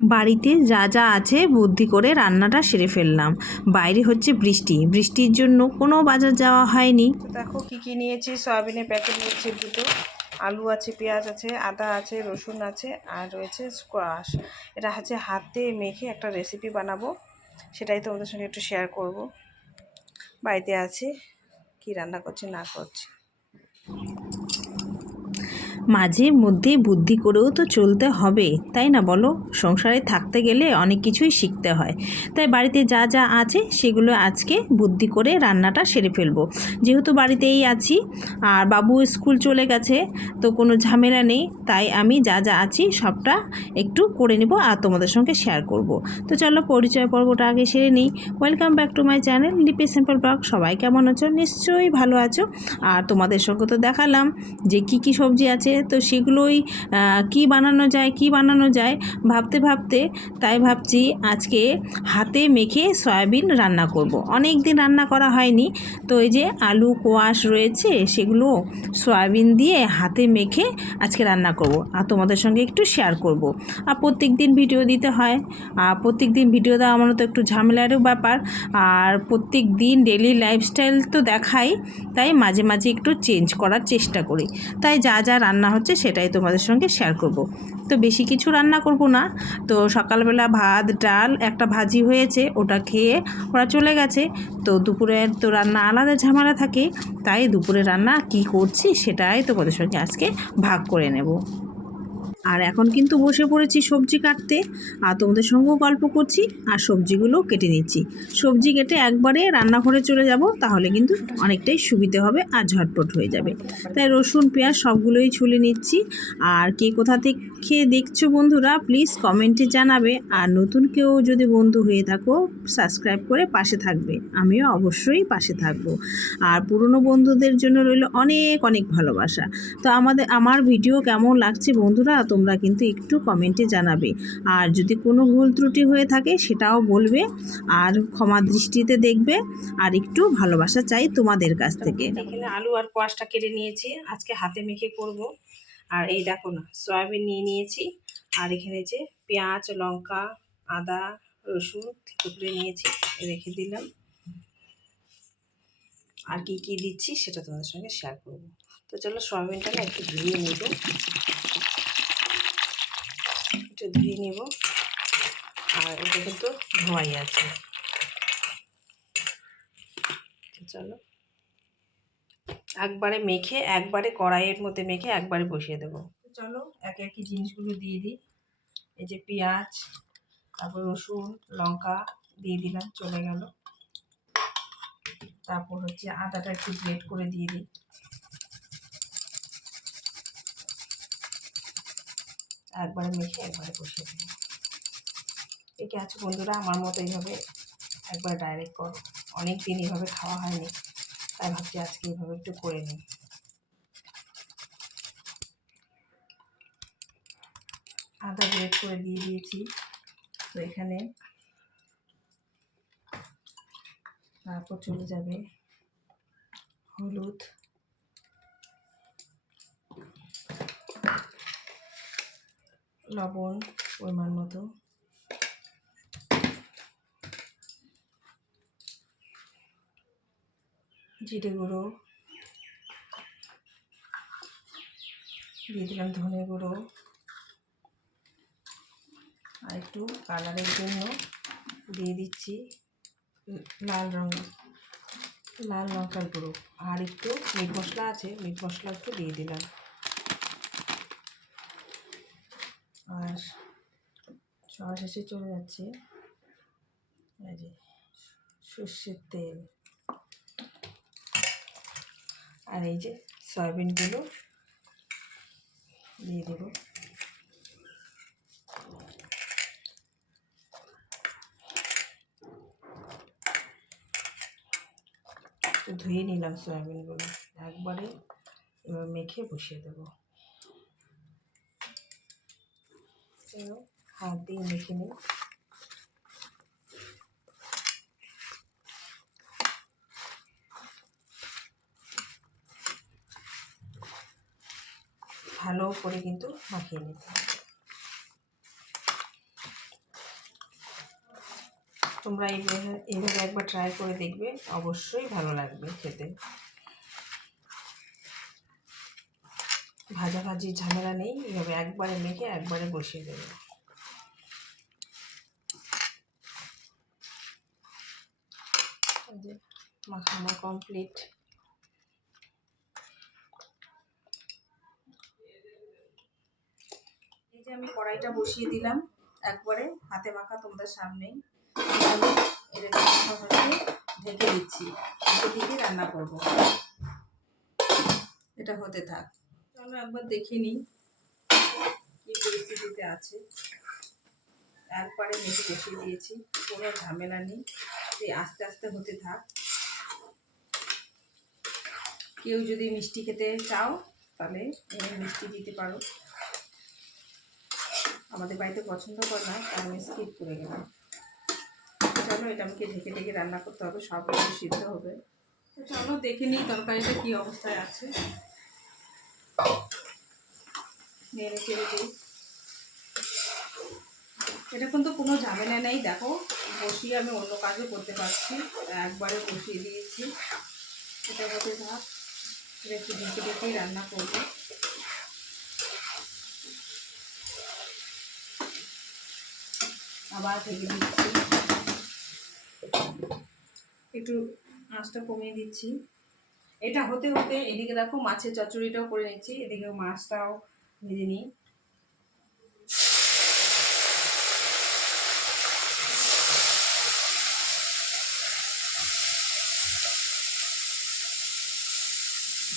বাড়িতে যা যা আছে বুদ্ধি করে রান্নাটা সেরে ফেললাম। বাইরে হচ্ছে বৃষ্টি, বৃষ্টির জন্য কোনো বাজার যাওয়া হয়নি। দেখো কি কি নিয়েছি। সয়াবিনের প্যাকেট নিয়েছি দুটো, আলু আছে, পেঁয়াজ আছে, আদা আছে, রসুন আছে, আর রয়েছে স্কোয়াশ। এটা হচ্ছে হাতে মেখে একটা রেসিপি বানাবো, সেটাই তোমাদের সঙ্গে একটু শেয়ার করব। বাড়িতে আছে কি রান্না করছি না করছি। মাঝে মধ্যে বুদ্ধি করেও তো চলতে হবে, তাই না বলো? সংসারে থাকতে গেলে অনেক কিছুই শিখতে হয়। তাই বাড়িতে যা যা আছে সেগুলো আজকে বুদ্ধি করে রান্নাটা সেরে ফেলবো। যেহেতু বাড়িতেই আছি আর বাবু স্কুল চলে গেছে, তো কোনো ঝামেলা নেই। তাই আমি যা যা আছি সবটা একটু করে নেব আর তোমাদের সঙ্গে শেয়ার করব। তো চলো পরিচয় পর্বটা আগে সেরে নিই। Welcome back to my channel লিপি সিম্পল ব্লগ। সবাই কেমন আছো? নিশ্চয়ই ভালো আছো। আর তোমাদের সঙ্গে তো দেখালাম যে কি কি সবজি আছে, তো সেগুলোই কি বানানো যায় ভাবতে ভাবতে তাই ভাবছি আজকে হাতে মেখে সয়াবিন রান্না করব। অনেক দিন রান্না করা হয়নি, তো এই যে আলু কোয়াশ রয়েছে সেগুলো সয়াবিন দিয়ে হাতে মেখে আজকে রান্না করব আর তোমাদের সঙ্গে একটু শেয়ার করব। আর প্রত্যেক দিন ভিডিও দিতে হয়, আর প্রত্যেক দিন ভিডিও দেওয়া আমার তো একটু ঝামেলারও ব্যাপার। আর প্রত্যেক দিন ডেইলি লাইফস্টাইল তো দেখাই, তাই মাঝে মাঝে একটু চেঞ্জ করার চেষ্টা করি। তাই যা যা রান্না হচ্ছে সেটাই তোমাদের সঙ্গে শেয়ার করব। তো বেশি কিছু রান্না করব না। তো সকালবেলা ভাত ডাল একটা ভাজি হয়েছে, ওটা খেয়ে ওরা চলে গেছে। তো দুপুরের তো রান্না আলাদা ঝামেলা থাকে, তাই দুপুরে রান্না কি করছি সেটাই তোমাদের সঙ্গে আজকে ভাগ করে নেব। আর এখন কিন্তু বসে পড়েছি সবজি কাটতে, আর তোমাদের সঙ্গেও গল্প করছি আর সবজিগুলো কেটে নিচ্ছি। সবজি কেটে একবারে রান্নাঘরে চলে যাব, তাহলে কিন্তু অনেকটাই সুবিধে হবে আর ঝটপট হয়ে যাবে। তাই রসুন পেঁয়াজ সবগুলোই ছুলে নিচ্ছি। আর কে কোথা থেকে দেখছো বন্ধুরা প্লিজ কমেন্টে জানাবে। আর নতুন কেউ যদি বন্ধু হয়ে থাকো সাবস্ক্রাইব করে পাশে থাকবে, আমিও অবশ্যই পাশে থাকবো। আর পুরনো বন্ধুদের জন্য রইল অনেক অনেক ভালোবাসা। তো আমার ভিডিও কেমন লাগছে বন্ধুরা তোমরা কিন্তু একটু কমেন্টে জানাবে। আর যদি কোনো ভুল ত্রুটি হয়ে থাকে সেটাও বলবে, আর ক্ষমা দৃষ্টিতে দেখবে। আর একটু ভালোবাসা চাই তোমাদের কাছ থেকে। এখানে আলু আর কোয়াশটা কেটে নিয়েছি, আজকে হাতে মেখে করব। আর এই দেখো না সয়াবিন নিয়ে নিয়েছি, আর এখানে যে পেঁয়াজ লঙ্কা আদা রসুন থেতো করে নিয়েছি, রেখে দিলাম। আর কি কি দিচ্ছি সেটা তোমাদের সঙ্গে শেয়ার করব। তো চলো সয়াবিনটা না একটু ধুয়ে নেব, আর এটা কিন্তু ধোয়াই আছে। চলো একবারে মেখে একবারে কড়াইয়ের মধ্যে মেখে একবারে বসিয়ে দেবো। চলো একে একে জিনিসগুলো দিয়ে দিই। এই যে পেঁয়াজ, তারপর রসুন লঙ্কা দিয়ে দিলাম, চলে গেল। তারপর হচ্ছে আদাটা একটু গ্রেট করে দিয়ে দিই। একবারে মেখে একবারে বসিয়ে দিই। একে আছে বন্ধুরা আমার মতো এইভাবে একবার ডাইরেক্ট করো, অনেক দিন এইভাবে খাওয়া হয়নি, তাই ভাবছি আজকে এইভাবে একটু করে নিই। আদা গ্রেট করে দিয়ে দিয়েছি। তো এখানে তারপর চলে যাবে হলুদ, লবণ পরিমাণ মতো, জিরে গুঁড়ো দিয়ে দিলাম, ধনে গুঁড়ো, আর একটু কালারের জন্য দিয়ে দিচ্ছি লাল লঙ্কার গুঁড়ো, আর একটু মিট মশলা আছে, মিট মশলা একটু দিয়ে দিলাম। আর সবার শেষে চলে যাচ্ছে এই যে সর্ষের তেল, আর এই যে সয়াবিনগুলো দিয়ে দেবো। তো ধুয়ে নিলাম সয়াবিনগুলো, একবারে এবার মেখে বসিয়ে দেবো। হাত দিয়ে মেখে নিই। ভালো করে কিন্তু মাখিয়ে নিতে হবে। তোমরা এইভাবে একবার ট্রাই করে দেখবে, অবশ্যই ভালো লাগবে খেতে। ভাজাভাজির ঝামেলা নেই, এইভাবে একবারে মেখে একবারে বসিয়ে দেবে। মাখানো কমপ্লিট। এই যে আমি কড়াইটা বসিয়ে দিলাম একবারে হাতে মাখা তোমাদের সামনেই। এটা ঢেকে দিচ্ছি, ঢেকে রান্না করব। এটা হতে থাক, চলো একবার দেখে নিই কি পরিস্থিতিতে আছে। একবারে মেখে বসিয়ে দিয়েছি, কোনো ঝামেলা নেই, এই আস্তে আস্তে হতে থাক। কেউ যদি মিষ্টি খেতে চাও তাহলে মিষ্টি দিতে পারো, আমাদের বাড়িতে পছন্দ করে না, তাই আমি স্কিপ করে গেলাম। চলো এটা আমাকে ঢেকে ঢেকে রান্না করতে হবে, সব কিছু সিদ্ধ হবে। তো চলো দেখে নিই তরকারিটা কী অবস্থায় আছে। নেড়ে চেড়ে দিই। এটা কিন্তু কোনো ঝামেলা নেই, দেখো বসিয়ে আমি অন্য কাজও করতে পারছি, একবারে বসিয়ে দিয়েছি। এটা হতে থাক, এটা একটু ঢেকে ঢেকেই রান্না করবো। আবার ঢেকে দিচ্ছি, একটু আঁচটা কমিয়ে দিচ্ছি। এটা হতে হতে এদিকে দেখো মাছের চচ্চড়িটাও করে নিচ্ছি, এদিকে মাছটাও ভেজে নিই।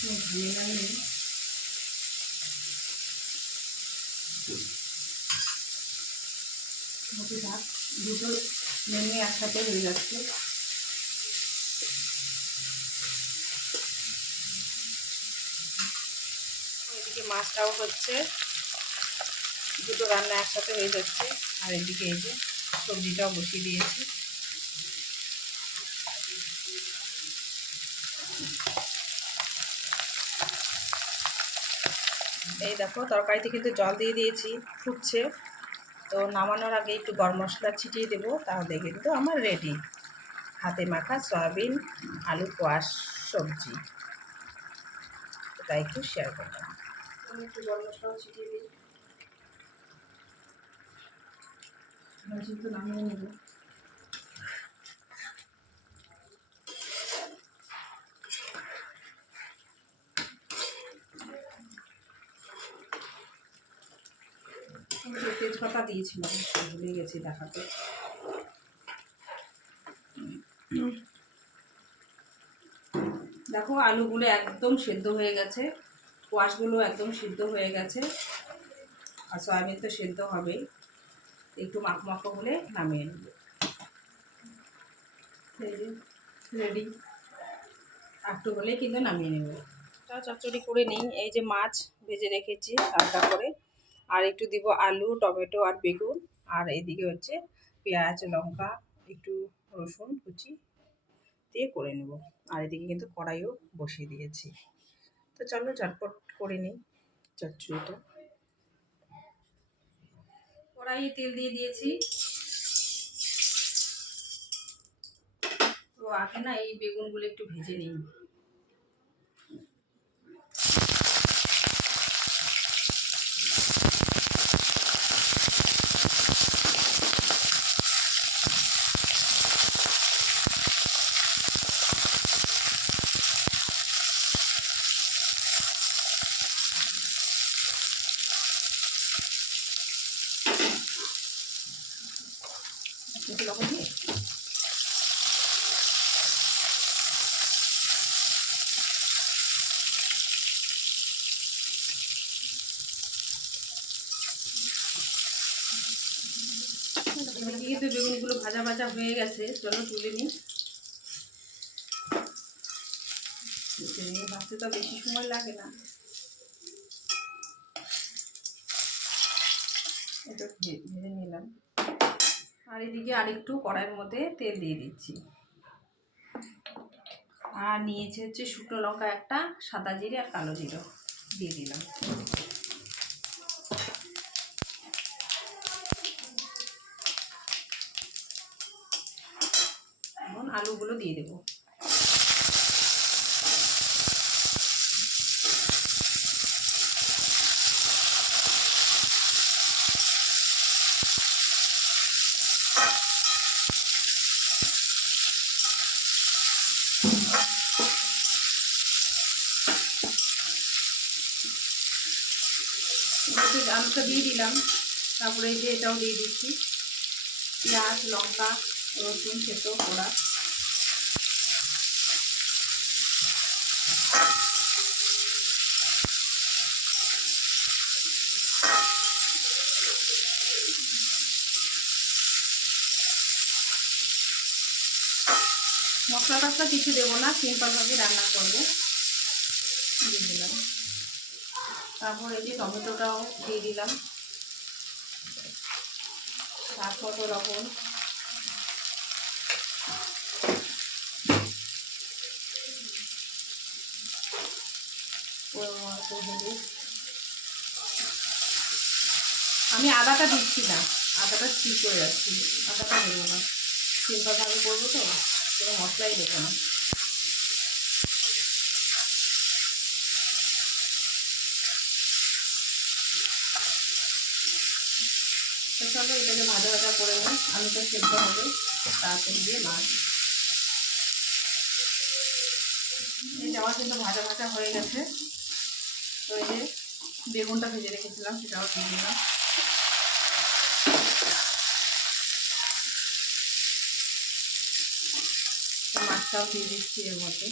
ঝামেলা নেই, হতে থাক, দুটো মেনু একসাথে হয়ে যাচ্ছে। এদিকে মাছটাও হচ্ছে, দুটো রান্না একসাথে হয়ে যাচ্ছে। আর এদিকে এই যে সবজিটাও বসিয়ে দিয়েছি। এই দেখো তরকারিতে কিন্তু জল দিয়ে দিয়েছি, ফুটছে। তো নামানোর আগে একটু গরম মশলা ছিটিয়ে দেবো, তাহলে কিন্তু আমার রেডি হাতে মাখা সয়াবিন আলু কোয়াশ সবজি। এটা একটু শেয়ার করলাম। আমি একটু গরম মশলাও ছিটিয়ে দিই, কিন্তু নামিয়ে নেব। তেজপাতা দিয়েছিলাম, ভুলে গেছি দেখাতে। দেখো আলুগুলো একদম সেদ্ধ হয়ে গেছে, কোয়াশগুলো একদম সিদ্ধ হয়ে গেছে, আর সয়াবিন তো সেদ্ধ হবেই। একটু মাখো মাখো হলে নামিয়ে নেব। রেডি, একটু হলে কিন্তু নামিয়ে নেব। চচ্চড়ি করে নিই। এই যে মাছ ভেজে রেখেছি হালকা করে, আর একটু দিব আলু টমেটো আর বেগুন, আর এইদিকে হচ্ছে পেঁয়াজ লঙ্কা একটু রসুন কুচি দিয়ে করে নেব। আর এদিকে কিন্তু কড়াইও বসিয়ে দিয়েছি। তো চলো ঝটপট করে নিই চচ্চড়িটা। কড়াইয়ে তেল দিয়ে দিয়েছি। তো আগে না এই বেগুনগুলো একটু ভেজে নিই। একটু লবণ দিয়ে কিন্তু বেগুনগুলো ভাজা ভাজা হয়ে গেছে, চলো তুলে নিই। ভাজতে তো বেশি সময় লাগে না, এটা ভেজে নিলাম। আর এদিকে আরেকটু কড়াইয়ের মধ্যে তেল দিয়ে দিচ্ছি, আর নিয়েছি হচ্ছে শুকনো লঙ্কা একটা, সাদা জিরে আর কালো জিরে দিয়ে দিলাম। আলুগুলো দিয়ে দেবো। আলুটা দিয়ে দিলাম, তারপরে এই যে এটাও দিয়ে দিচ্ছি, পেঁয়াজ, লঙ্কা, রসুন সেদ্ধ করা। মশলা টশলা কিছু দেবো না, সিম্পলভাবে রান্না করবো। দিয়ে দিলাম, তারপর এই যে টমেটোটাও দিয়ে দিলাম, তারপর লবণ, হলুদ। আমি আদাটা দিচ্ছি না, আদাটা স্কিপ করে যাচ্ছি, আদাটা দেবো না, সিম্পলভাবে করবো তো, কোনো মশলাই দেবো না। তো চলো এটাকে ভাজা ভাজা করে নিই, আলুটা সেদ্ধ হবে, তারপর দিয়ে মাছ। এই যে আমার কিন্তু ভাজা ভাজা হয়ে গেছে। তো এই যে বেগুনটা ভেজে রেখেছিলাম সেটাও দিয়ে দিলাম, মাছটাও দিয়ে দিচ্ছি এর মধ্যে।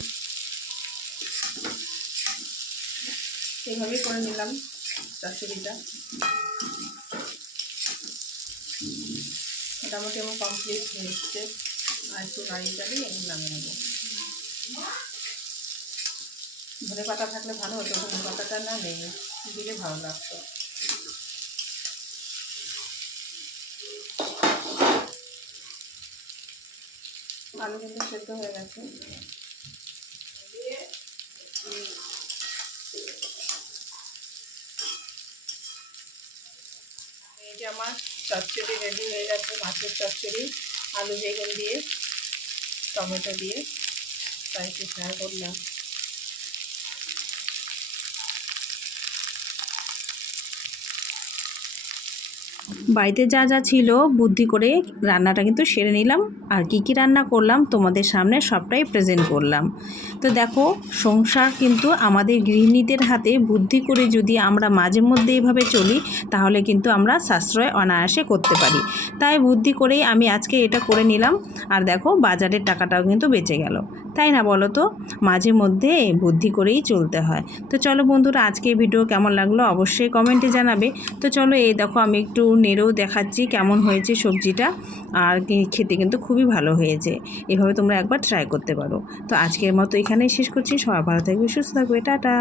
এইভাবেই করে নিলাম চচ্চড়িটা। মোটামুটি আমার কমপ্লিট হয়ে এসছে, আর একটু নাড়িয়ে চালিয়ে নামিয়ে নেবো। ধনে পাতা থাকলে ভালো হতো, ধনে পাতাটা না নেই, দিলে ভালো লাগতো। আলু কিন্তু সেদ্ধ হয়ে গেছে। এই যে আমার চচ্চড়ি রেডি হয়ে গেছে, মাছের চচ্চড়ি, আলু বেগুন দিয়ে, টমেটো দিয়ে, তাই একটু শেয়ার করলাম। বাড়িতে যা যা ছিল বুদ্ধি করে রান্নাটা কিন্তু সেরে নিলাম, আর কি কি রান্না করলাম তোমাদের সামনে সবটাই প্রেজেন্ট করলাম। তো দেখো, সংসার কিন্তু আমাদের গৃহিণীদের হাতে, বুদ্ধি করে যদি আমরা মাঝে মধ্যে এইভাবে চলি তাহলে কিন্তু আমরা সাশ্রয় অনায়াসে করতে পারি। তাই বুদ্ধি করেই আমি আজকে এটা করে নিলাম, আর দেখো বাজারের টাকাটাও কিন্তু বেঁচে গেল, তাই না বলো তো? মাঝে মধ্যে বুদ্ধি করেই চলতে হয়। তো চলো বন্ধুরা, আজকে ভিডিও কেমন লাগলো অবশ্যই কমেন্টে জানাবে। তো চলো এই দেখো আমি একটু নেড়েও দেখাচ্ছি কেমন হয়েছে সবজিটা, আর খেতে কিন্তু খুবই ভালো হয়েছে। এভাবে তোমরা একবার ট্রাই করতে পারো। তো আজকের মতো এখানেই শেষ করছি, সবাই ভালো থাকবে, সুস্থ থাকবে, টাটা।